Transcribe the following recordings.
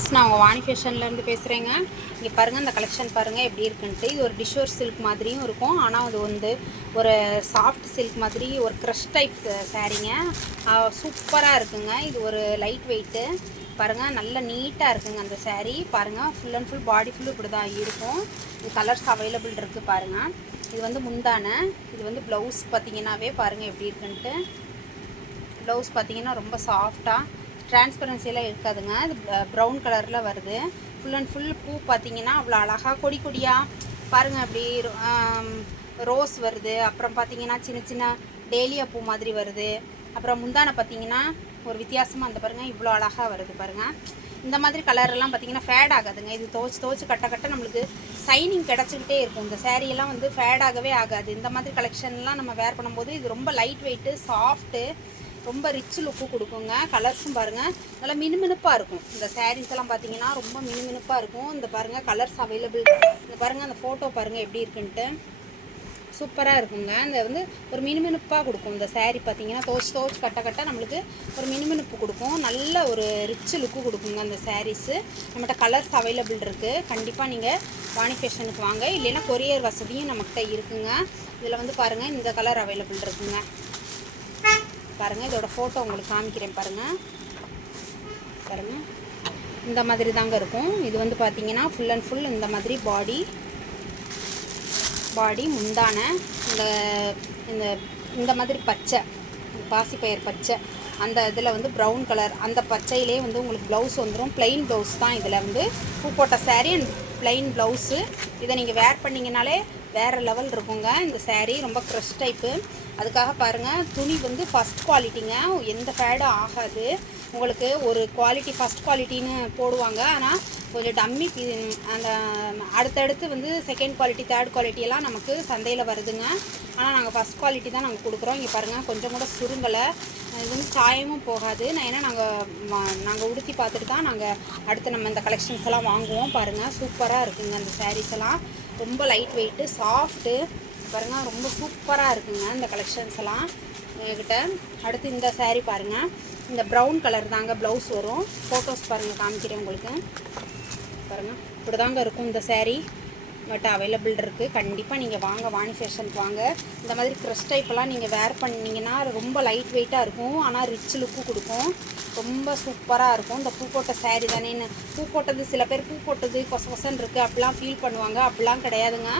Friends, நான் உங்கள் வாணி ஃபேஷன்லேருந்து பேசுகிறேங்க. இங்கே பாருங்கள், இந்த கலெக்ஷன் பாருங்கள் எப்படி இருக்குன்ட்டு. இது ஒரு டிஷ்யூர் சில்க் மாதிரியும் இருக்கும், ஆனால் அது வந்து ஒரு சாஃப்ட் சில்க் மாதிரி ஒரு க்ரஷ் டைப் சாரீங்க. சூப்பராக இருக்குங்க. இது ஒரு லைட் வெயிட்டு பாருங்கள், நல்ல நீட்டாக இருக்குங்க அந்த சாரீ. பாருங்கள், full and full body full இப்படி தான் இருக்கும். இது கலர்ஸ் அவைலபிள் இருக்குது பாருங்கள். இது வந்து முந்தானை. இது வந்து ப்ளவுஸ் பார்த்திங்கன்னாவே பாருங்கள் எப்படி இருக்குன்ட்டு. ப்ளவுஸ் பார்த்திங்கன்னா ரொம்ப சாஃப்டாக, டிரான்ஸ்பரன்சியெல்லாம் இருக்காதுங்க. இது ப்ரௌன் கலரில் வருது. ஃபுல் அண்ட் ஃபுல் பூ பார்த்திங்கன்னா அவ்வளோ அழகாக கொடி கொடியாக பாருங்கள். அப்படி ரோஸ் வருது. அப்புறம் பார்த்திங்கன்னா சின்ன சின்ன டேலியா பூ மாதிரி வருது. அப்புறம் முந்தானை பார்த்திங்கன்னா ஒரு வித்தியாசமாக அந்த பாருங்கள் இவ்வளோ அழகாக வருது பாருங்கள். இந்த மாதிரி கலரெல்லாம் பார்த்திங்கன்னா ஃபேட் ஆகாதுங்க. இது துவச்சி கட்ட கட்ட நம்மளுக்கு சைனிங் கிடச்சிக்கிட்டே இருக்கும். இந்த சேரீயெல்லாம் வந்து ஃபேட் ஆகவே ஆகாது. இந்த மாதிரி கலெக்ஷன்லாம் நம்ம வேர் பண்ணும்போது இது ரொம்ப லைட் வெயிட்டு, சாஃப்ட்டு, ரொம்ப ரிச் லுக்கு கொடுக்குங்க. கலர்ஸும் பாருங்கள் நல்லா மினுமினுப்பாக இருக்கும். இந்த சாரீஸ் எல்லாம் பார்த்தீங்கன்னா ரொம்ப மினுமினுப்பாக இருக்கும். இந்த பாருங்கள் கலர்ஸ் அவைலபிள். இந்த பாருங்கள் அந்த ஃபோட்டோ பாருங்கள் எப்படி இருக்குன்ட்டு. சூப்பராக இருக்குங்க. இந்த வந்து ஒரு மினுமினுப்பாக கொடுக்கும். இந்த சாரீ பார்த்தீங்கன்னா துவச்சி கட்ட கட்ட நம்மளுக்கு ஒரு மினுமினுப்பு கொடுக்கும். நல்ல ஒரு ரிச் லுக்கு கொடுக்குங்க அந்த சாரீஸு. நம்மகிட்ட கலர்ஸ் அவைலபிள் இருக்குது. கண்டிப்பாக நீங்கள் வாணி ஃபேஷனுக்கு வாங்க. இல்லைன்னா கொரியர் வசதியும் நம்மகிட்ட இருக்குங்க. இதில் வந்து பாருங்கள் இந்த கலர் அவைலபிள் இருக்குங்க. பாருங்கள், இதோட ஃபோட்டோ உங்களுக்கு காமிக்கிறேன் பாருங்கள். பாருங்கள், இந்த மாதிரி தாங்க இருக்கும். இது வந்து பார்த்திங்கன்னா ஃபுல் அண்ட் ஃபுல் இந்த மாதிரி பாடி முந்தானை. இந்த இந்த மாதிரி பச்சை, பாசிப்பயிர் பச்சை, அந்த இதில் வந்து ப்ரௌன் கலர், அந்த பச்சையிலே வந்து உங்களுக்கு ப்ளவுஸ் வந்துடும். ப்ளைன் ப்ளவுஸ் தான் இதில் வந்து. பூ போட்ட சாரீ அண்ட் ப்ளைன் ப்ளவுஸு. இதை நீங்கள் வேர் பண்ணிங்கனாலே வேறு லெவல் இருக்குங்க. இந்த சாரீ ரொம்ப க்ரஷ் டைப்பு. அதுக்காக பாருங்கள், துணி வந்து ஃபஸ்ட் குவாலிட்டிங்க. எந்த ஃபேடும் ஆகாது. உங்களுக்கு ஒரு குவாலிட்டி ஃபஸ்ட் குவாலிட்டின்னு போடுவாங்க, ஆனால் கொஞ்சம் டம்மி அந்த அடுத்தடுத்து வந்து செகண்ட் குவாலிட்டி தேர்ட் குவாலிட்டியெல்லாம் நமக்கு சந்தையில் வருதுங்க. ஆனால் நாங்கள் ஃபஸ்ட் குவாலிட்டி தான் நாங்கள் கொடுக்குறோம். இங்கே பாருங்கள், கொஞ்சம் கூட சுருங்கலை. இது வந்து சாயமும் போகாது. ஏன்னா நாங்கள் உடுத்தி பார்த்துட்டு தான் நாங்கள் அடுத்து நம்ம இந்த கலெக்ஷன்ஸ் எல்லாம் வாங்குவோம். பாருங்கள், சூப்பராக இருக்குங்க அந்த சாரீஸ் எல்லாம். ரொம்ப லைட் வெயிட்டு, சாஃப்ட்டு பாருங்கள், ரொம்ப சூப்பராக இருக்குங்க இந்த கலெக்ஷன்ஸ் எல்லாம் என்கிட்ட. அடுத்து இந்த சாரீ பாருங்கள், இந்த ப்ரௌன் கலர் தாங்க ப்ளவுஸ் வரும். ஃபோட்டோஸ் பாருங்கள், காமிக்கிறேன் உங்களுக்கு. பாருங்கள், இப்படி தாங்க இருக்கும் இந்த சாரீ. பட் அவைலபிள் இருக்குது. கண்டிப்பாக நீங்கள் வாங்க, வாணி ஃபேஷனுக்கு வாங்க. இந்த மாதிரி க்ரஷ் டைப்பெல்லாம் நீங்கள் வேர் பண்ணிங்கன்னா ரொம்ப லைட் வெயிட்டாக இருக்கும், ஆனால் ரிச் லுக்கு கொடுக்கும். ரொம்ப சூப்பராக இருக்கும். இந்த பூ போட்ட சாரீ தானேன்னு பூ போட்டது, சில பேர் பூ போட்டது கொசன்னு இருக்குது அப்படிலாம் ஃபீல் பண்ணுவாங்க. அப்படிலாம் கிடையாதுங்க.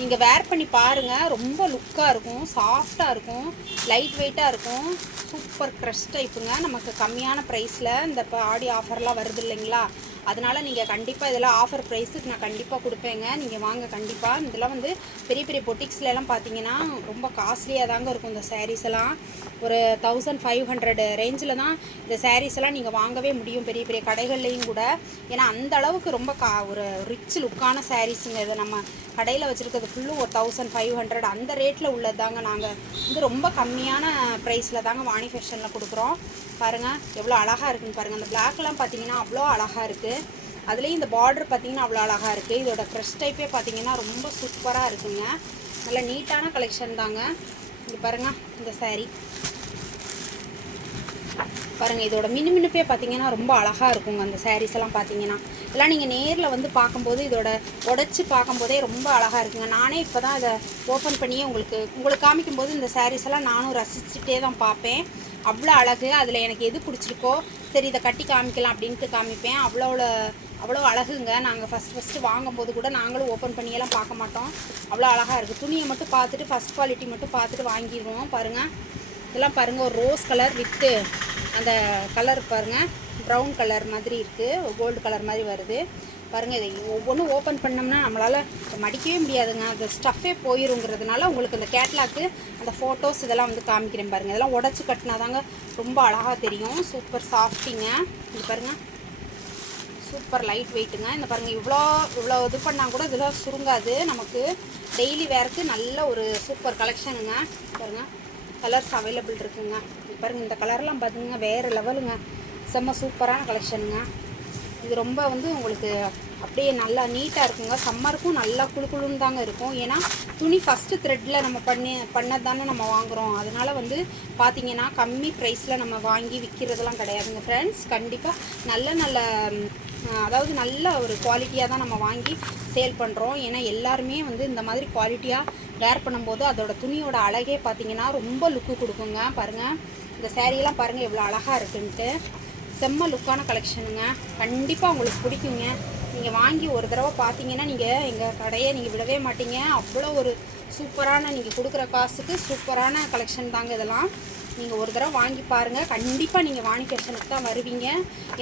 நீங்கள் வேர் பண்ணி பாருங்கள், ரொம்ப லுக்காக இருக்கும், சாஃப்டாக இருக்கும், லைட் வெயிட்டாக இருக்கும். சூப்பர் க்ரஷ் டைப்புங்க. நமக்கு கம்மியான ப்ரைஸில் இந்த இப்போ ஆடி ஆஃபர்லாம் வருது இல்லைங்களா, அதனால் நீங்கள் கண்டிப்பாக இதெல்லாம் ஆஃபர் ப்ரைஸுக்கு நான் கண்டிப்பாக கொடுப்பேங்க. நீங்கள் வாங்க கண்டிப்பாக. இதெல்லாம் வந்து பெரிய பெரிய பொட்டிக்ஸ்லாம் பார்த்தீங்கன்னா ரொம்ப காஸ்ட்லியாக தாங்க இருக்கும். இந்த சாரீஸ் எல்லாம் ஒரு 1500 ரேஞ்சில் தான் இந்த சாரீஸ் எல்லாம் நீங்கள் வாங்கவே முடியும், பெரிய பெரிய கடைகள்லேயும் கூட. ஏன்னா அந்த அளவுக்கு ரொம்ப ஒரு ரிச் லுக்கான சாரீஸுங்க. இதை நம்ம கடையில் வச்சுருக்கிறது ஃபுல்லும் ஒரு 1500 அந்த ரேட்டில் உள்ளது தாங்க. நாங்கள் வந்து ரொம்ப கம்மியான ப்ரைஸில் தாங்க வாணி ஃபேஷனில் கொடுக்குறோம். பாருங்கள் எவ்வளோ அழகாக இருக்குன்னு பாருங்கள். அந்த பிளாக்லாம் பார்த்தீங்கன்னா அவ்வளோ அழகாக இருக்குது. அதுலேயும் இந்த பார்டர் பார்த்திங்கன்னா அவ்வளோ அழகாக இருக்குது. இதோட க்ரஷ் டைப்பே பார்த்திங்கன்னா ரொம்ப சூப்பராக இருக்குங்க. நல்ல நீட்டான கலெக்ஷன் தாங்க. இது பாருங்கள், இந்த சாரீ பாருங்கள், இதோட மினுமினுப்பே பார்த்திங்கன்னா ரொம்ப அழகாக இருக்குங்க. அந்த சாரீஸ் எல்லாம் பார்த்தீங்கன்னா இதெல்லாம் நீங்கள் நேரில் வந்து பார்க்கும்போது, இதோட உடச்சி பார்க்கும்போதே ரொம்ப அழகாக இருக்குங்க. நானே இப்போ தான் அதை ஓப்பன் பண்ணியே உங்களுக்கு காமிக்கும்போது இந்த சாரீஸ் எல்லாம் நானும் ரசிச்சுட்டே தான் பார்ப்பேன். அவ்வளோ அழகு. அதில் எனக்கு எது பிடிச்சிருக்கோ சரி இதை கட்டி காமிக்கலாம் அப்படின்ட்டு காமிப்பேன். அவ்வளோ அழகுங்க. நாங்கள் ஃபஸ்ட்டு வாங்கும்போது கூட நாங்களும் ஓப்பன் பண்ணியெல்லாம் பார்க்க மாட்டோம். அவ்வளோ அழகாக இருக்குது. துணியை மட்டும் பார்த்துட்டு ஃபஸ்ட் குவாலிட்டி மட்டும் பார்த்துட்டு வாங்கிடுவோம். பாருங்கள், இதெல்லாம் பாருங்கள், ஒரு ரோஸ் கலர் வித்து அந்த கலர் பாருங்கள், ப்ரௌன் கலர் மாதிரி இருக்குது, கோல்டு கலர் மாதிரி வருது பாருங்கள். இதை ஒவ்வொன்றும் ஓப்பன் பண்ணோம்னா நம்மளால் மடிக்கவே முடியாதுங்க. அந்த ஸ்டஃப்பே போயிருங்கிறதுனால உங்களுக்கு இந்த கேட்லாக்கு அந்த ஃபோட்டோஸ் இதெல்லாம் வந்து காமிக்கிறேன் பாருங்கள். இதெல்லாம் உடச்சி கட்டினா தாங்க ரொம்ப அழகாக தெரியும். சூப்பர் சாஃப்டிங்க. இது பாருங்கள், சூப்பர் லைட் வெயிட்டுங்க. இந்த பாருங்கள், இவ்வளோ இது பண்ணால் கூட இதெல்லாம் சுருங்காது. நமக்கு டெய்லி வேருக்கு நல்ல ஒரு சூப்பர் கலெக்ஷனுங்க. பாருங்கள், கலர்ஸ் அவைலபிள் இருக்குங்க. பாருங்கள், இந்த கலர்லாம் பார்த்துங்க வேறு லெவலுங்க. செம்ம சூப்பரான கலெக்ஷனுங்க. இது ரொம்ப வந்து உங்களுக்கு அப்படியே நல்லா நீட்டாக இருக்குங்க. சம்மருக்கும் நல்லா குழுக்குழுன்னு தாங்க இருக்கும். ஏன்னா துணி ஃபஸ்ட்டு த்ரெட்டில் நம்ம பண்ணது தானே நம்ம வாங்குகிறோம். அதனால் வந்து பார்த்திங்கன்னா கம்மி ப்ரைஸில் நம்ம வாங்கி விற்கிறதெல்லாம் கிடையாதுங்க ஃப்ரெண்ட்ஸ். கண்டிப்பாக நல்ல அதாவது நல்ல ஒரு குவாலிட்டியாக தான் நம்ம வாங்கி சேல் பண்ணுறோம். ஏன்னா எல்லாருமே வந்து இந்த மாதிரி குவாலிட்டியாக வேர் பண்ணும்போது அதோட துணியோட அழகே பார்த்திங்கன்னா ரொம்ப லுக்கு கொடுக்குங்க. பாருங்கள் இந்த சேரீலாம் பாருங்கள் எவ்வளோ அழகாக இருக்குன்ட்டு. செம்ம லுக்கான கலெக்ஷனுங்க. கண்டிப்பாக உங்களுக்கு பிடிக்குங்க. நீங்கள் வாங்கி ஒரு தடவை பார்த்தீங்கன்னா நீங்கள் எங்கள் கடையை நீங்கள் விடவே மாட்டீங்க. அவ்வளோ ஒரு சூப்பரான, நீங்கள் கொடுக்குற காசுக்கு சூப்பரான கலெக்ஷன் தாங்க இதெல்லாம். நீங்கள் ஒரு தடவை வாங்கி பாருங்கள். கண்டிப்பாக நீங்கள் வாணி ஃபேஷனுக்கு தான் வருவீங்க.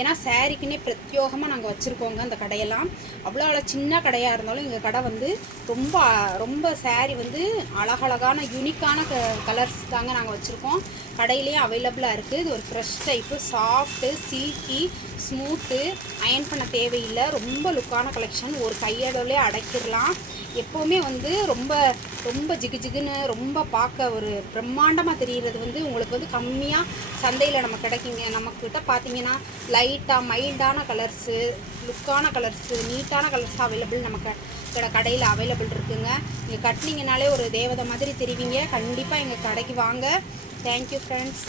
ஏன்னா சாரீக்குன்னே பிரத்யோகமாக நாங்கள் வச்சுருக்கோங்க அந்த கடையெல்லாம். அவ்வளோ சின்ன கடையாக இருந்தாலும் எங்கள் கடை வந்து ரொம்ப ரொம்ப சாரீ வந்து அழகழகான யூனிக்கான கலர்ஸ் தாங்க நாங்கள் வச்சுருக்கோம். கடையிலேயே அவைலபிளாக இருக்குது. இது ஒரு fresh type, soft, silky, smooth, iron பண்ண தேவையில்லை. ரொம்ப லுக்கான கலெக்ஷன். ஒரு கையளவுலேயே அடைக்கிடலாம். எப்போவுமே வந்து ரொம்ப ரொம்ப ஜிகு ஜிகுன்னு ரொம்ப பார்க்க ஒரு பிரம்மாண்டமாக தெரிகிறது வந்து உங்களுக்கு வந்து கம்மியாக சந்தையில் நம்ம கிடைக்குங்க. நம்மக்கிட்ட பார்த்தீங்கன்னா லைட்டாக மைல்டான கலர்ஸு, லுக்கான கலர்ஸு, நீட்டான கலர்ஸ் அவைலபிள் நமக்கு கடையில் அவைலபிள் இருக்குதுங்க. நீங்கள் கட்டினீங்கனாலே ஒரு தேவதை மாதிரி தெரிவிங்க. கண்டிப்பாக எங்கள் கடைக்கு வாங்க. Thank you friends.